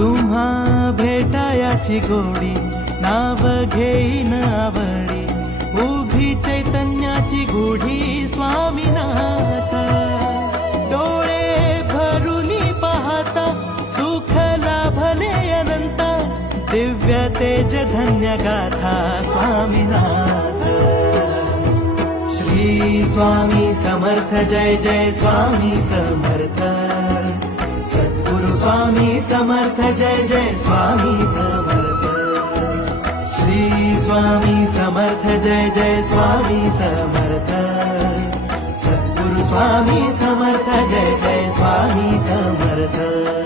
तुम्हा भेटायाची गोडी नाव घेईन आवडी उभी चैतन्याची गुढी स्वामीनाथ डोळे भरुनी पाहता सुख लाभले अनंत दिव्य तेज धन्य गाथा स्वामीनाथ श्री स्वामी समर्थ जय जय स्वामी समर्थ सद्गुरु स्वामी समर्थ जय जय स्वामी समर्थ श्री स्वामी समर्थ जय जय स्वामी समर्थ सद्गुरु स्वामी समर्थ जय जय स्वामी समर्थ।